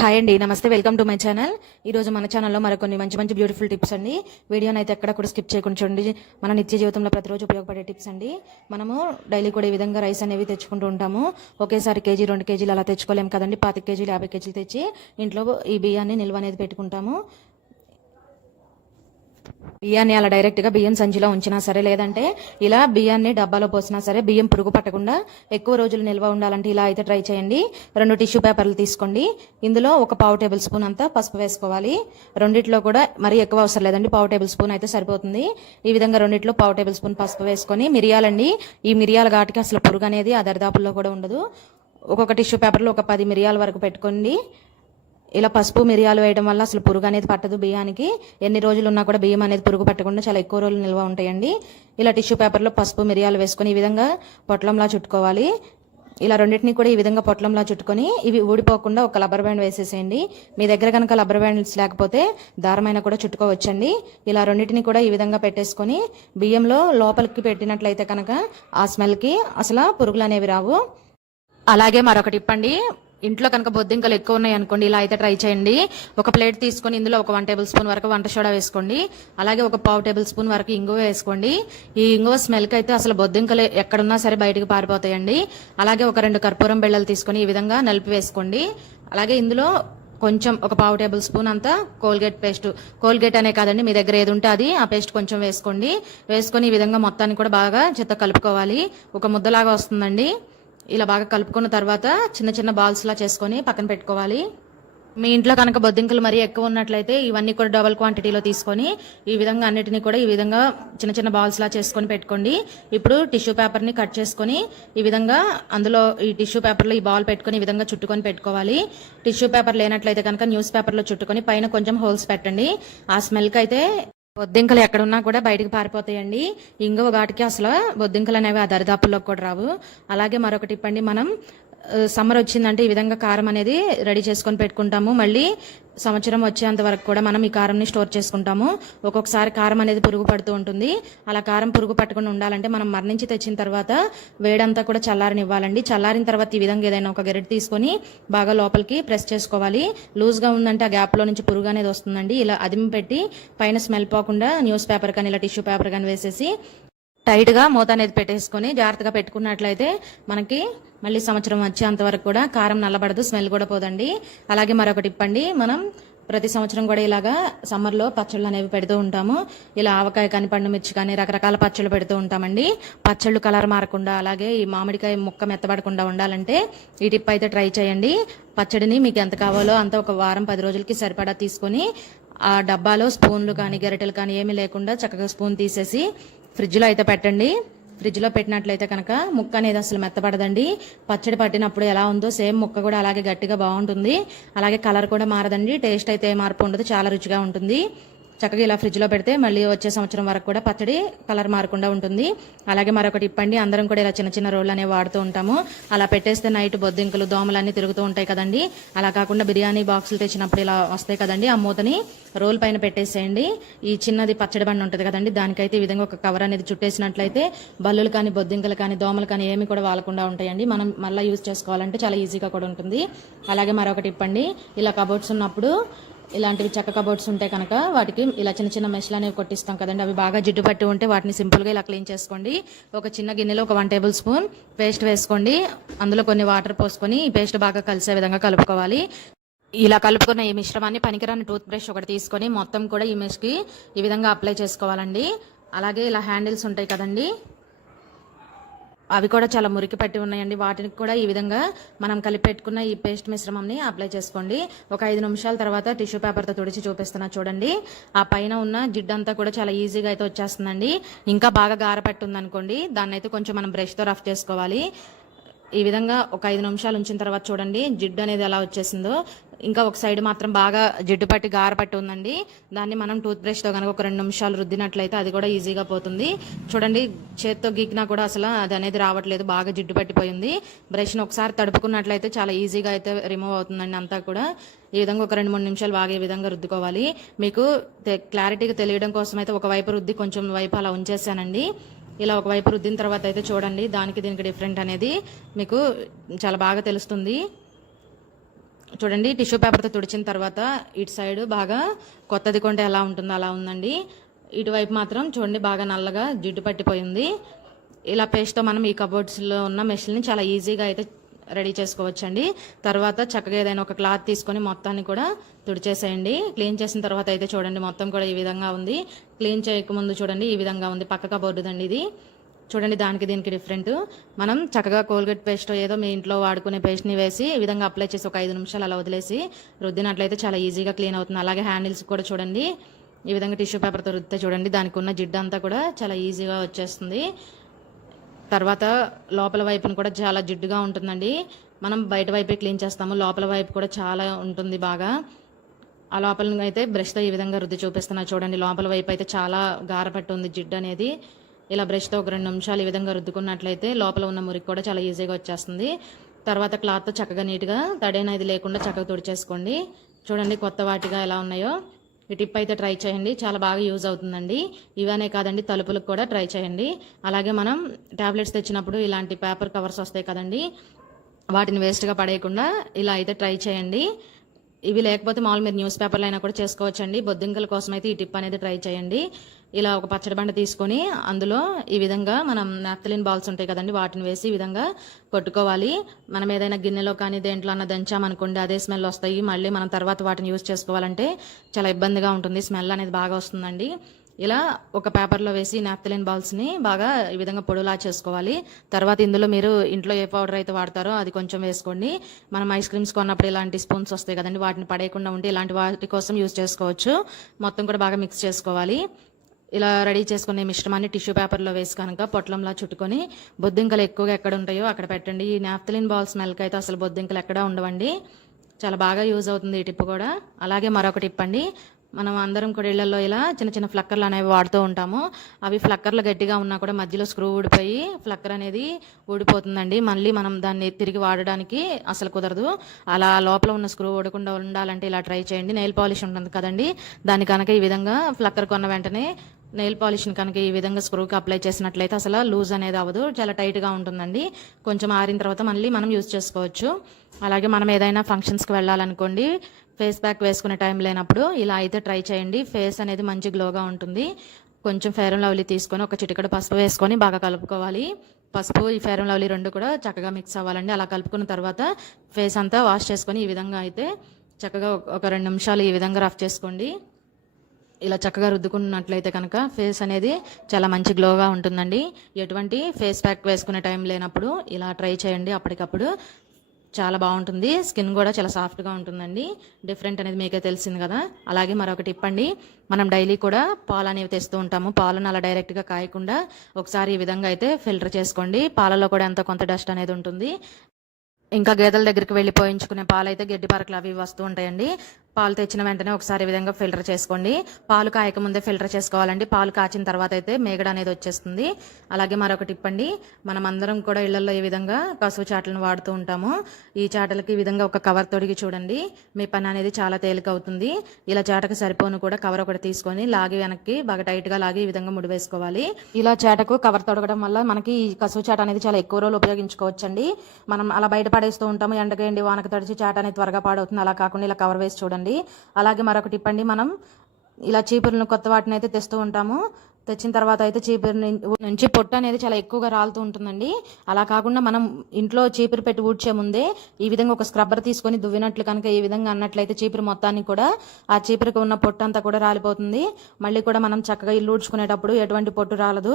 Hi అండి నమస్తే welcome to my channel. ఈ రోజు మన ఛానల్లో మరికొన్ని మంచి మంచి బ్యూటిఫుల్ టిప్స్ అండి. వీడియోని అయితే ఎక్కడ కూడా స్కిప్ చేయకుండా చూడండి. మన నిత్య జీవితంలో ప్రతిరోజు ఉపయోగపడే టిప్స్ అండి. మనము డైలీ కూడా ఈ విధంగా రైస్ అనేవి తెచ్చుకుంటూ ఉంటాము. ఒకేసారి కేజీ రెండు కేజీలు అలా తెచ్చుకోలేము కదండి. పాతిక కేజీలు యాభై కేజీలు తెచ్చి ఇంట్లో ఈ బియ్యాన్ని నిల్వ అనేది పెట్టుకుంటాము. బియ్యాన్ని అలా డైరెక్ట్గా బియ్యం సంచిలో ఉంచినా సరే లేదంటే ఇలా బియ్యాన్ని డబ్బాలో పోసినా సరే బియ్యం పురుగు పట్టకుండా ఎక్కువ రోజులు నిల్వ ఉండాలంటే ఇలా అయితే ట్రై చేయండి. రెండు టిష్యూ పేపర్లు తీసుకోండి. ఇందులో ఒక పావు టేబుల్ స్పూన్ అంతా పసుపు వేసుకోవాలి. రెండిట్లో కూడా మరీ ఎక్కువ అవసరం లేదండి పావు టేబుల్ స్పూన్ అయితే సరిపోతుంది. ఈ విధంగా రెండిట్లో పావు టేబుల్ స్పూన్ పసుపు వేసుకొని మిరియాలండి ఈ మిరియాల ఘాటుకి అసలు పురుగు అనేది ఆ దరిదాపుల్లో కూడా ఉండదు. ఒక్కొక్క టిష్యూ పేపర్లో ఒక పది మిరియాల వరకు పెట్టుకోండి. ఇలా పసుపు మిరియాలు వేయడం వల్ల అసలు పురుగు అనేది పట్టదు బియ్యానికి. ఎన్ని రోజులు ఉన్నా కూడా బియ్యం అనేది పురుగు పట్టకుండా చాలా ఎక్కువ రోజులు నిల్వ ఉంటాయండి. ఇలా టిష్యూ పేపర్లో పసుపు మిరియాలు వేసుకొని ఈ విధంగా పొట్లంలా చుట్టుకోవాలి. ఇలా రెండింటిని కూడా ఈ విధంగా పొట్లంలా చుట్టుకొని ఇవి ఊడిపోకుండా ఒక లబ్బర్ బ్యాండ్ వేసేసేయండి. మీ దగ్గర కనుక లబ్బర్ బ్యాండ్స్ లేకపోతే దారమైన కూడా చుట్టుకోవచ్చండి. ఇలా రెండింటిని కూడా ఈ విధంగా పెట్టేసుకొని బియ్యంలో లోపలికి పెట్టినట్లయితే కనుక ఆ స్మెల్కి అసలు పురుగులు అనేవి రావు. అలాగే మరొకటి ఇప్పండి. ఇంట్లో కనుక బొద్దింకలు ఎక్కువ ఉన్నాయి అనుకోండి ఇలా అయితే ట్రై చేయండి. ఒక ప్లేట్ తీసుకొని ఇందులో ఒక వన్ టేబుల్ స్పూన్ వరకు వంట సోడా వేసుకోండి. అలాగే ఒక పావు టేబుల్ స్పూన్ వరకు ఇంగువ వేసుకోండి. ఈ ఇంగువ స్మెల్కి అయితే అసలు బొద్దింకలు ఎక్కడున్నా సరే బయటికి పారిపోతాయండి. అలాగే ఒక రెండు కర్పూరం బిళ్ళలు తీసుకొని ఈ విధంగా నలిపి వేసుకోండి. అలాగే ఇందులో కొంచెం ఒక పావు టేబుల్ స్పూన్ అంతా కోల్గేట్ పేస్ట్. కోల్గేట్ అనే కాదండి మీ దగ్గర ఏది ఉంటే అది ఆ పేస్ట్ కొంచెం వేసుకోండి. వేసుకొని ఈ విధంగా మొత్తాన్ని కూడా బాగా చెత్త కలుపుకోవాలి. ఒక ముద్దలాగా వస్తుందండి. ఇలా బాగా కలుపుకున్న తర్వాత చిన్న చిన్న బాల్స్ లా చేసుకొని పక్కన పెట్టుకోవాలి. మీ ఇంట్లో కనుక బొద్దింకలు మరీ ఎక్కువ ఉన్నట్లయితే ఇవన్నీ కూడా డబల్ క్వాంటిటీలో తీసుకొని ఈ విధంగా అన్నిటిని కూడా ఈ విధంగా చిన్న చిన్న బాల్స్ లా చేసుకొని పెట్టుకోండి. ఇప్పుడు టిష్యూ పేపర్ని కట్ చేసుకొని ఈ విధంగా అందులో ఈ టిష్యూ పేపర్లో ఈ బాల్ పెట్టుకొని ఈ విధంగా చుట్టుకొని పెట్టుకోవాలి. టిష్యూ పేపర్ లేనట్లయితే కనుక న్యూస్ పేపర్లో చుట్టుకొని పైన కొంచెం హోల్స్ పెట్టండి. ఆ స్మెల్కి అయితే బొద్దింకలు ఎక్కడున్నా కూడా బయటికి పారిపోతాయండి. ఇంగువ ఘాటుకి అసలు బొద్దింకలు అనేవి ఆ దరిదాపుల్లోకి కూడా రావు. అలాగే మరొకటి ఇప్పండి మనం సమ్మర్ వచ్చిందంటే ఈ విధంగా కారం అనేది రెడీ చేసుకొని పెట్టుకుంటాము. మళ్ళీ సంవత్సరం వచ్చేంత వరకు కూడా మనం ఈ కారంని స్టోర్ చేసుకుంటాము. ఒక్కొక్కసారి కారం అనేది పురుగు పడుతూ ఉంటుంది. అలా కారం పురుగు పట్టకుండా ఉండాలంటే మనం మరణించి తెచ్చిన తర్వాత వేడంతా కూడా చల్లారనివ్వాలండి. చల్లారిన తర్వాత ఈ విధంగా ఏదైనా ఒక గెరెట్ తీసుకొని బాగా లోపలికి ప్రెస్ చేసుకోవాలి. లూజ్గా ఉందంటే ఆ గ్యాప్లో నుంచి పురుగు అనేది వస్తుందండి. ఇలా అదిమి పెట్టి పైన స్మెల్ పోకుండా న్యూస్ పేపర్ కానీ ఇలా టిష్యూ పేపర్ కానీ వేసేసి టైట్గా మూత అనేది పెట్టేసుకొని జాగ్రత్తగా పెట్టుకున్నట్లయితే మనకి మళ్ళీ సంవత్సరం వచ్చేంత వరకు కూడా కారం నల్లబడదు స్మెల్ కూడా పోదండి. అలాగే మరొకటి ఇప్పండి మనం ప్రతి సంవత్సరం కూడా ఇలాగా సమ్మర్లో పచ్చళ్ళు అనేవి పెడుతూ ఉంటాము. ఇలా ఆవకాయ కానీ పండు మిర్చి కానీ రకరకాల పచ్చళ్ళు పెడుతూ ఉంటామండి. పచ్చళ్ళు కలర్ మారకుండా అలాగే ఈ మామిడికాయ ముక్క మెత్తబడకుండా ఉండాలంటే ఈ టిప్ అయితే ట్రై చేయండి. పచ్చడిని మీకు ఎంత కావాలో అంత ఒక వారం పది రోజులకి సరిపడా తీసుకొని ఆ డబ్బాలో స్పూన్లు కానీ గరిటెలు కానీ ఏమీ లేకుండా చక్కగా స్పూన్ తీసేసి ఫ్రిడ్జ్లో అయితే పెట్టండి. ఫ్రిడ్జ్లో పెట్టినట్లయితే కనుక ముక్క అనేది అసలు మెత్తపడదండి. పచ్చడి పట్టినప్పుడు ఎలా ఉందో సేమ్ ముక్క కూడా అలాగే గట్టిగా బాగుంటుంది. అలాగే కలర్ కూడా మారదండి. టేస్ట్ అయితే ఏ మార్పు ఉండదు. చాలా రుచిగా ఉంటుంది. చక్కగా ఇలా ఫ్రిడ్జ్లో పెడితే మళ్ళీ వచ్చే సంవత్సరం వరకు కూడా పచ్చడి కలర్ మారకుండా ఉంటుంది. అలాగే మరొకటి ఇప్పండి అందరం కూడా ఇలా చిన్న చిన్న రోళ్ళు అనేవి వాడుతూ ఉంటాము. అలా పెట్టేస్తే నైట్ బొద్దింకలు దోమలు అన్నీ తిరుగుతూ ఉంటాయి కదండి. అలా కాకుండా బిర్యానీ బాక్సులు తెచ్చినప్పుడు ఇలా వస్తాయి కదండి. ఆ మూతని రోల్ పైన పెట్టేసేయండి. ఈ చిన్నది పచ్చడి బండి ఉంటుంది కదండి దానికైతే ఈ విధంగా ఒక కవర్ అనేది చుట్టేసినట్లయితే బల్లులు కానీ బొద్దింకలు కానీ దోమలు కానీ ఏమి కూడా వాలకుండా ఉంటాయండి. మనం మళ్ళీ యూజ్ చేసుకోవాలంటే చాలా ఈజీగా కూడా ఉంటుంది. అలాగే మరొకటి ఇప్పండి ఇలా కబోర్డ్స్ ఉన్నప్పుడు ఇలాంటివి చెక్క కబోర్డ్స్ ఉంటే కనుక వాటికి ఇలా చిన్న చిన్న మెషలు అనేవి కొట్టిస్తాం కదండి. అవి బాగా జిడ్డు పట్టి ఉంటే వాటిని సింపుల్గా ఇలా క్లీన్ చేసుకోండి. ఒక చిన్న గిన్నెలో ఒక వన్ టేబుల్ స్పూన్ పేస్ట్ వేసుకోండి. అందులో కొన్ని వాటర్ పోసుకొని ఈ పేస్ట్ బాగా కలిసే విధంగా కలుపుకోవాలి. ఇలా కలుపుకున్న ఈ మిశ్రమాన్ని పనికిరాని టూత్ బ్రష్ ఒకటి తీసుకొని మొత్తం కూడా ఈ మెష్కి ఈ విధంగా అప్లై చేసుకోవాలండి. అలాగే ఇలా హ్యాండిల్స్ ఉంటాయి కదండి. అవి కూడా చాలా మురికి పట్టి ఉన్నాయండి. వాటిని కూడా ఈ విధంగా మనం కలిపెట్టుకున్న ఈ పేస్ట్ మిశ్రమంని అప్లై చేసుకోండి. ఒక ఐదు నిమిషాల తర్వాత టిష్యూ పేపర్తో తుడిచి చూపిస్తున్నా చూడండి. ఆ పైన ఉన్న జిడ్డంతా కూడా చాలా ఈజీగా అయితే వచ్చేస్తుందండి. ఇంకా బాగా గారపట్టి అనుకోండి దాన్ని అయితే కొంచెం మనం బ్రష్తో రఫ్ చేసుకోవాలి. ఈ విధంగా ఒక ఐదు నిమిషాలు ఉంచిన తర్వాత చూడండి జిడ్డు అనేది ఎలా వచ్చేసిందో. ఇంకా ఒక సైడ్ మాత్రం బాగా జిడ్డు పట్టి గార పట్టి ఉందండి. దాన్ని మనం టూత్ బ్రష్తో కనుక ఒక రెండు నిమిషాలు రుద్దినట్లయితే అది కూడా ఈజీగా పోతుంది. చూడండి చేత్తో గీకినా కూడా అసలు అది అనేది రావట్లేదు బాగా జిడ్డు పట్టిపోయింది. బ్రష్ని ఒకసారి తడుపుకున్నట్లయితే చాలా ఈజీగా అయితే రిమూవ్ అవుతుందండి అంతా కూడా. ఈ విధంగా ఒక రెండు మూడు నిమిషాలు బాగా ఈ విధంగా రుద్దుకోవాలి. మీకు క్లారిటీగా తెలియడం కోసం అయితే ఒక వైపు రుద్ది కొంచెం వైపు అలా ఉంచేసానండి. ఇలా ఒకవైపు రుద్దిన తర్వాత అయితే చూడండి దానికి దీనికి డిఫరెంట్ అనేది మీకు చాలా బాగా తెలుస్తుంది. చూడండి టిష్యూ పేపర్తో తుడిచిన తర్వాత ఇటు సైడ్ బాగా కొత్తది కొంటే ఎలా ఉంటుందో అలా ఉందండి. ఇటువైపు మాత్రం చూడండి బాగా నల్లగా జిడ్డు పట్టిపోయింది. ఇలా పేస్ట్తో మనం ఈ కబోర్డ్స్లో ఉన్న మెషిన్ని చాలా ఈజీగా అయితే రెడీ చేసుకోవచ్చండి. తర్వాత చక్కగా ఏదైనా ఒక క్లాత్ తీసుకొని మొత్తాన్ని కూడా తుడిచేసేయండి. క్లీన్ చేసిన తర్వాత అయితే చూడండి మొత్తం కూడా ఈ విధంగా ఉంది. క్లీన్ చేయకముందు చూడండి ఈ విధంగా ఉంది. పక్క కబోర్డుదండి ఇది. చూడండి దానికి దీనికి డిఫరెంట్. మనం చక్కగా కోల్గేట్ పేస్ట్ ఏదో మీ ఇంట్లో వాడుకునే పేస్ట్ని వేసి ఈ విధంగా అప్లై చేసి ఒక ఐదు నిమిషాలు అలా వదిలేసి రుద్దినట్లయితే చాలా ఈజీగా క్లీన్ అవుతుంది. అలాగే హ్యాండిల్స్ కూడా చూడండి. ఈ విధంగా టిష్యూ పేపర్తో రుద్దితే చూడండి దానికి ఉన్న జిడ్డు అంతా కూడా చాలా ఈజీగా వచ్చేస్తుంది. తర్వాత లోపల వైపును కూడా చాలా జిడ్డుగా ఉంటుందండి. మనం బయట వైపే క్లీన్ చేస్తాము. లోపల వైపు కూడా చాలా ఉంటుంది బాగా. ఆ లోపల అయితే బ్రష్తో ఈ విధంగా రుద్ది చూపిస్తున్నా చూడండి. లోపల వైపు అయితే చాలా గారపట్టు ఉంది జిడ్డు అనేది. ఇలా బ్రష్తో ఒక రెండు నిమిషాలు ఈ విధంగా రుద్దుకున్నట్లయితే లోపల ఉన్న మురికి కూడా చాలా ఈజీగా వచ్చేస్తుంది. తర్వాత క్లాత్తో చక్కగా నీట్గా తడైనది లేకుండా చక్కగా తుడిచేసుకోండి. చూడండి కొత్త వాటిగా ఎలా ఉన్నాయో. ఈ టిప్ అయితే ట్రై చేయండి. చాలా బాగా యూజ్ అవుతుందండి. ఇవనే కాదండి తలుపులకు కూడా ట్రై చేయండి. అలాగే మనం ట్యాబ్లెట్స్ తెచ్చినప్పుడు ఇలాంటి పేపర్ కవర్స్ వస్తాయి కదండి వాటిని వేస్ట్గా పడేయకుండా ఇలా అయితే ట్రై చేయండి. ఇవి లేకపోతే మామూలు మీరు న్యూస్ పేపర్లు అయినా కూడా చేసుకోవచ్చండి. బొద్దింకల కోసం అయితే ఈ టిప్ అనేది ట్రై చేయండి. ఇలా ఒక పచ్చడి బండ తీసుకొని అందులో ఈ విధంగా మనం నాప్తలిన్ బాల్స్ ఉంటాయి కదండి వాటిని వేసి ఈ విధంగా కొట్టుకోవాలి. మనం ఏదైనా గిన్నెలో కానీ దేంట్లో అన్న దంచామనుకోండి అదే స్మెల్ వస్తాయి. మళ్ళీ మనం తర్వాత వాటిని యూజ్ చేసుకోవాలంటే చాలా ఇబ్బందిగా ఉంటుంది. స్మెల్ అనేది బాగా వస్తుందండి. ఇలా ఒక పేపర్లో వేసి నాప్తలిన్ బాల్స్ని బాగా ఈ విధంగా పొడులా చేసుకోవాలి. తర్వాత ఇందులో మీరు ఇంట్లో ఏ పౌడర్ అయితే వాడతారో అది కొంచెం వేసుకోండి. మనం ఐస్ క్రీమ్స్ కొన్నప్పుడు ఇలాంటి స్పూన్స్ వస్తాయి కదండి వాటిని పడేయకుండా ఉంటే ఇలాంటి వాటి కోసం యూజ్ చేసుకోవచ్చు. మొత్తం కూడా బాగా మిక్స్ చేసుకోవాలి. ఇలా రెడీ చేసుకునే మిశ్రమాన్ని టిష్యూ పేపర్లో వేసి కనుక పొట్లంలా చుట్టుకొని బొద్దింకలు ఎక్కువగా ఎక్కడ ఉంటాయో అక్కడ పెట్టండి. ఈ నాప్తలిన్ బాల్ స్మెల్కి అయితే అసలు బొద్దింకలు ఎక్కడా ఉండవండి. చాలా బాగా యూజ్ అవుతుంది ఈ టిప్ కూడా. అలాగే మరొక టిప్ అండి మనం అందరం కూడా ఇళ్ళలో ఇలా చిన్న చిన్న ఫ్లక్కర్లు అనేవి వాడుతూ ఉంటాము. అవి ఫ్లక్కర్లు గట్టిగా ఉన్నా కూడా మధ్యలో స్క్రూ ఊడిపోయి ఫ్లక్కర్ అనేది ఊడిపోతుందండి. మళ్ళీ మనం దాన్ని తిరిగి వాడడానికి అసలు కుదరదు. అలా లోపల ఉన్న స్క్రూ ఊడకుండా ఉండాలంటే ఇలా ట్రై చేయండి. నెయిల్ పాలిష్ ఉంటుంది కదండి. దాని కనుక ఈ విధంగా ఫ్లక్కర్ కొన్న వెంటనే నెయిల్ పాలిష్ని కనుక ఈ విధంగా స్క్రూకి అప్లై చేసినట్లయితే అసలు లూజ్ అనేది అవ్వదు. చాలా టైట్గా ఉంటుందండి. కొంచెం ఆరిన తర్వాత మళ్ళీ మనం యూజ్ చేసుకోవచ్చు. అలాగే మనం ఏదైనా ఫంక్షన్స్కి వెళ్ళాలనుకోండి ఫేస్ ప్యాక్ వేసుకునే టైం లేనప్పుడు ఇలా అయితే ట్రై చేయండి. ఫేస్ అనేది మంచి గ్లోగా ఉంటుంది. కొంచెం ఫేర్ అండ్ లవ్లీ తీసుకొని ఒక చిటికడ పసుపు వేసుకొని బాగా కలుపుకోవాలి. పసుపు ఈ ఫేర్ అండ్ లవ్లీ రెండు కూడా చక్కగా మిక్స్ అవ్వాలండి. అలా కలుపుకున్న తర్వాత ఫేస్ అంతా వాష్ చేసుకొని ఈ విధంగా అయితే చక్కగా ఒక- ఒక రెండు నిమిషాలు ఈ విధంగా రఫ్ చేసుకోండి. ఇలా చక్కగా రుద్దుకున్నట్లయితే కనుక ఫేస్ అనేది చాలా మంచి గ్లోగా ఉంటుందండి. ఎటువంటి ఫేస్ ప్యాక్ వేసుకునే టైం లేనప్పుడు ఇలా ట్రై చేయండి. అప్పటికప్పుడు చాలా బాగుంటుంది. స్కిన్ కూడా చాలా సాఫ్ట్గా ఉంటుందండి. డిఫరెంట్ అనేది మీకే తెలిసింది కదా. అలాగే మరొక టిప్ అండి. మనం డైలీ కూడా పాలు అనేవి తెస్తూ ఉంటాము. పాలను అలా డైరెక్ట్గా కాయకుండా ఒకసారి ఈ విధంగా అయితే ఫిల్టర్ చేసుకోండి. పాలలో కూడా ఎంత కొంత డస్ట్ అనేది ఉంటుంది. ఇంకా గేదెల దగ్గరికి వెళ్ళి పోయించుకునే పాలు అయితే గడ్డి పరకలు అవి వస్తూ ఉంటాయండి. పాలు తెచ్చిన వెంటనే ఒకసారి ఈ విధంగా ఫిల్టర్ చేసుకోండి. పాలు కాయక ముందే ఫిల్టర్ చేసుకోవాలండి. పాలు కాచిన తర్వాత అయితే మేగడ అనేది వచ్చేస్తుంది. అలాగే మరొక టిప్ అండి. మనం అందరం కూడా ఇళ్ళలో ఈ విధంగా కసువు చాటలను వాడుతూ ఉంటాము. ఈ చాటలకి ఈ విధంగా ఒక కవర్ తొడిగి చూడండి. మీ పని అనేది చాలా తేలిక అవుతుంది ఇలా చాటకు సరిపోను కూడా కవర్ ఒకటి తీసుకొని లాగి వెనక్కి బాగా టైట్గా లాగి ఈ విధంగా ముడి వేసుకోవాలి. ఇలా చాటకు కవర్ తొడగడం వల్ల మనకి ఈ కసువు చాట అనేది చాలా ఎక్కువ రోజులు ఉపయోగించుకోవచ్చండి. మనం అలా బయట పడేస్తూ ఉంటాము. ఎండకి ఎండి వానకు తడిచి చాట అనేది త్వరగా పాడవుతుంది. అలా కాకుండా ఇలా కవర్ వేసి చూడండి. అలాగే మరొకటి ఇప్పండి మనం ఇలా చీపురులను కొత్త వాటిని అయితే తెస్తూ ఉంటాము. తెచ్చిన తర్వాత అయితే చీపురు నుంచి పొట్టు అనేది చాలా ఎక్కువగా రాలుతూ ఉంటుందండి. అలా కాకుండా మనం ఇంట్లో చీపురు పెట్టి ఊడ్చే ముందే ఈ విధంగా ఒక స్క్రబ్బర్ తీసుకొని దువ్వినట్లు కనుక ఈ విధంగా అన్నట్లయితే చీపురు మొత్తాన్ని కూడా ఆ చీపురుకు ఉన్న పొట్టు అంతా కూడా రాలిపోతుంది. మళ్ళీ కూడా మనం చక్కగా ఇల్లు ఊడ్చుకునేటప్పుడు ఎటువంటి పొట్టు రాలదు.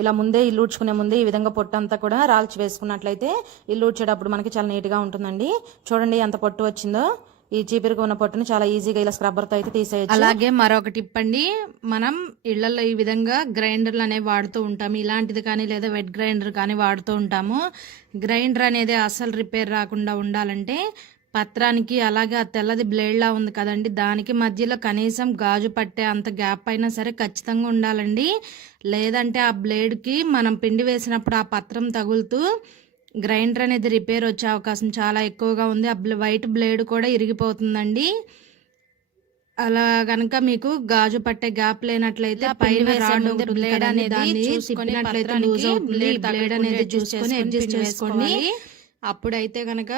ఇలా ముందే ఇల్లు ఊడ్చుకునే ముందే ఈ విధంగా పొట్టు అంతా కూడా రాల్చి వేసుకున్నట్లయితే ఇల్లు ఊడ్చేటప్పుడు మనకి చాలా నీట్గా ఉంటుందండి. చూడండి ఎంత పొట్టు వచ్చిందో. ఈ చీపిరికి ఉన్న పొట్టును చాలా ఈజీగా ఇలా స్క్రబ్బర్తో అయితే తీసేయచ్చు. అలాగే మరొక టిప్ అండి మనం ఇళ్ళలో ఈ విధంగా గ్రైండర్లు అనేవి వాడుతూ ఉంటాము. ఇలాంటిది కానీ లేదా వెట్ గ్రైండర్ కానీ వాడుతూ ఉంటాము. గ్రైండర్ అనేది అసలు రిపేర్ రాకుండా ఉండాలంటే పత్రానికి అలాగే ఆ తెల్లది బ్లేడ్లా ఉంది కదండి. దానికి మధ్యలో కనీసం గాజు పట్టే అంత గ్యాప్ అయినా సరే ఖచ్చితంగా ఉండాలండి. లేదంటే ఆ బ్లేడ్కి మనం పిండి వేసినప్పుడు ఆ పత్రం తగులుతూ గ్రైండర్ అనేది రిపేర్ వచ్చే అవకాశం చాలా ఎక్కువగా ఉంది. ఆ వైట్ బ్లేడ్ కూడా ఇరిగిపోతుందండి. అలా గనక మీకు గాజు పట్టే గ్యాప్ లేనట్లయితే పైన రాడ్ కదండి, అనేది తిప్పినట్లయితే లూజ్ అవుతుంది. బ్లేడ్ అనేది చూసుకొని అడ్జస్ట్ చేసుకోండి. అప్పుడైతే గనక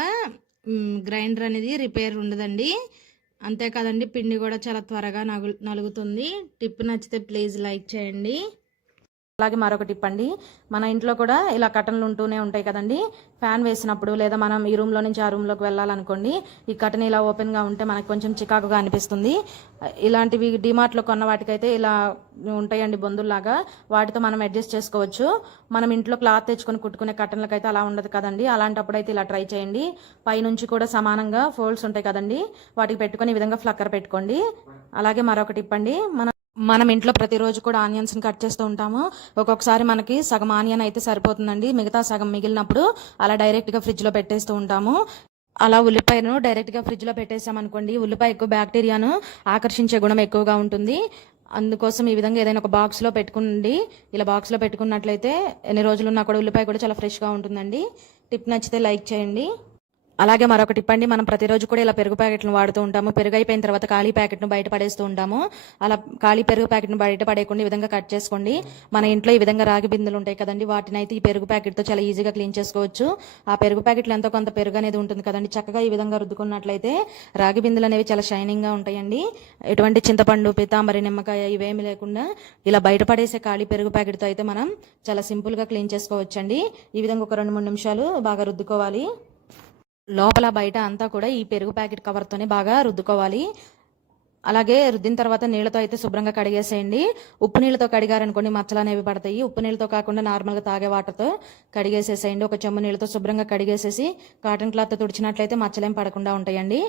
గ్రైండర్ అనేది రిపేర్ ఉండదండి. అంతేకాదండి పిండి కూడా చాలా త్వరగా నలుగుతుంది. టిప్ నచ్చితే ప్లీజ్ లైక్ చేయండి. అలాగే మరొక టిప్ అండి మన ఇంట్లో కూడా ఇలా కటన్లు ఉంటూనే ఉంటాయి కదండి. ఫ్యాన్ వేసినప్పుడు లేదా మనం ఈ రూమ్లో నుంచి ఆ రూమ్లోకి వెళ్ళాలనుకోండి ఈ కటన్ ఇలా ఓపెన్గా ఉంటే మనకు కొంచెం చికాకుగా అనిపిస్తుంది. ఇలాంటివి డిమార్ట్లో కొన్న వాటికైతే ఇలా ఉంటాయండి బొందుల్లాగా. వాటితో మనం అడ్జస్ట్ చేసుకోవచ్చు. మనం ఇంట్లో క్లాత్ తెచ్చుకొని కుట్టుకునే కటన్లకైతే అలా ఉండదు కదండి. అలాంటప్పుడు అయితే ఇలా ట్రై చేయండి. పైనుంచి కూడా సమానంగా ఫోల్డ్స్ ఉంటాయి కదండి. వాటికి పెట్టుకొని ఈ విధంగా ఫ్లక్కర్ పెట్టుకోండి. అలాగే మరొకటి ఇప్పండి. మన మనం ఇంట్లో ప్రతిరోజు కూడా ఆనియన్స్ని కట్ చేస్తూ ఉంటాము. ఒక్కొక్కసారి మనకి సగం ఆనియన్ అయితే సరిపోతుందండి. మిగతా సగం మిగిలినప్పుడు అలా డైరెక్ట్గా ఫ్రిడ్జ్లో పెట్టేస్తూ ఉంటాము. అలా ఉల్లిపాయను డైరెక్ట్గా ఫ్రిడ్జ్లో పెట్టేసామనుకోండి ఉల్లిపాయ ఎక్కువ బ్యాక్టీరియాను ఆకర్షించే గుణం ఎక్కువగా ఉంటుంది. అందుకోసం ఈ విధంగా ఏదైనా ఒక బాక్స్లో పెట్టుకుండి. ఇలా బాక్స్లో పెట్టుకున్నట్లయితే ఎన్ని రోజులు ఉన్నా కూడా ఉల్లిపాయ కూడా చాలా ఫ్రెష్గా ఉంటుందండి. టిప్ నచ్చితే లైక్ చేయండి. అలాగే మరొక టిప్ మనం ప్రతిరోజు కూడా ఇలా పెరుగు ప్యాకెట్ను వాడుతూ ఉంటాము. పెరుగు అయిపోయిన తర్వాత ఖాళీ ప్యాకెట్ను బయట పడేస్తూ ఉంటాము. అలా ఖాళీ పెరుగు ప్యాకెట్ను బయట పడేయకుండా ఈ విధంగా కట్ చేసుకోండి. మన ఇంట్లో ఈ విధంగా రాగి బిందెలు ఉంటాయి కదండి వాటిని అయితే ఈ పెరుగు ప్యాకెట్తో చాలా ఈజీగా క్లీన్ చేసుకోవచ్చు. ఆ పెరుగు ప్యాకెట్లు ఎంతో కొంత పెరుగు అనేది ఉంటుంది కదండి. చక్కగా ఈ విధంగా రుద్దుకున్నట్లయితే రాగి బిందెలు అనేవి చాలా షైనింగ్గా ఉంటాయండి. ఎటువంటి చింతపండు పితాంబరి నిమ్మకాయ ఇవేమి లేకుండా ఇలా బయట పడేసే ఖాళీ పెరుగు ప్యాకెట్తో అయితే మనం చాలా సింపుల్గా క్లీన్ చేసుకోవచ్చండి. ఈ విధంగా ఒక రెండు మూడు నిమిషాలు బాగా రుద్దుకోవాలి. లోపల బయట అంతా కూడా ఈ పెరుగు ప్యాకెట్ కవర్తోనే బాగా రుద్దుకోవాలి. అలాగే రుద్దిన తర్వాత నీళ్ళతో అయితే శుభ్రంగా కడిగేసేయండి. ఉప్పు నీళ్ళతో కడిగారనుకోండి మచ్చలు అనేవి పడతాయి. ఉప్పు నీళ్ళతో కాకుండా నార్మల్గా తాగే వాటర్తో కడిగేసేసేయండి. ఒక చెమ్ము నీళ్ళతో శుభ్రంగా కడిగేసేసి కాటన్ క్లాత్తో తుడిచినట్లయితే మచ్చలేం పడకుండా ఉంటాయండి.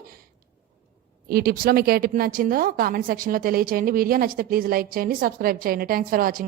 ఈ టిప్స్లో మీకు ఏ టిప్ నచ్చిందో కామెంట్ సెక్షన్లో తెలియచేయండి. వీడియో నచ్చితే ప్లీజ్ లైక్ చేయండి సబ్స్క్రైబ్ చేయండి. Thanks for watching